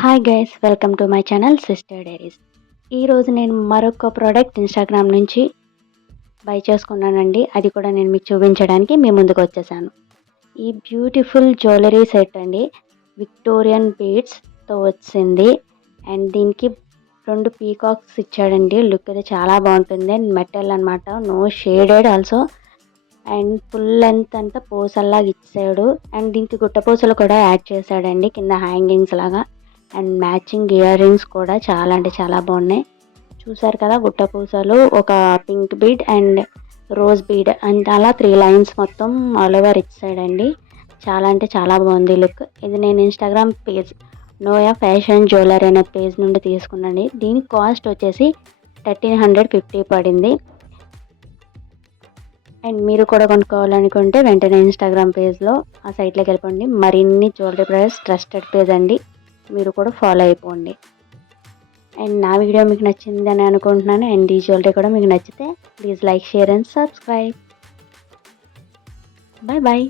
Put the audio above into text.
Hi guys welcome to my channel sister diaries ఈరోజు నేను మరొక ప్రోడక్ట్ ఇన్స్టాగ్రామ్ నుంచి బై చేసుకున్నానండి. అది కూడా నేను మీకు చూపించడానికి మీ ముందుకు వచ్చేసాను. ఈ బ్యూటిఫుల్ జ్యువెలరీ సెట్ అండి. విక్టోరియన్ బీడ్స్తో వచ్చింది. అండ్ దీనికి రెండు పీకాక్స్ ఇచ్చాడండి. లుక్ అయితే చాలా బాగుంటుంది. అండ్ మెటల్ అనమాట no shaded also and full length అంతా పూసల్లాగా ఇచ్చాడు. అండ్ దీనికి గుట్ట పూసలు కూడా యాడ్ చేశాడండి. కింద హ్యాంగింగ్స్ లాగా. అండ్ మ్యాచింగ్ ఇయర్ రింగ్స్ కూడా చాలా అంటే చాలా బాగున్నాయి. చూసారు కదా గుట్ట పూసలు ఒక pink bead and rose bead and అలా త్రీ లైన్స్ మొత్తం ఆల్ ఓవర్ ఇచ్చాడండి చాలా అంటే చాలా బాగుంది లుక్. ఇది నేను Instagram page Noya fashion jewellery అనే పేజ్ నుండి తీసుకున్నాండి దీని కాస్ట్ వచ్చేసి థర్టీన్ హండ్రెడ్ ఫిఫ్టీ పడింది. అండ్ మీరు కూడా కొనుక్కోవాలనుకుంటే వెంటనే ఇన్స్టాగ్రామ్ పేజ్లో ఆ సైట్లోకి వెళ్ళిపోండి. మరిన్ని జ్యువెలరీ ప్రైస్ ట్రస్టెడ్ పేజ్ అండి. మీరు కూడా ఫాలో అయిపోండి. అండ్ నా వీడియో మీకు నచ్చింది అని అనుకుంటున్నాను. అండ్ ఈ జ్యువెలరీ కూడా మీకు నచ్చితే please like share and subscribe bye bye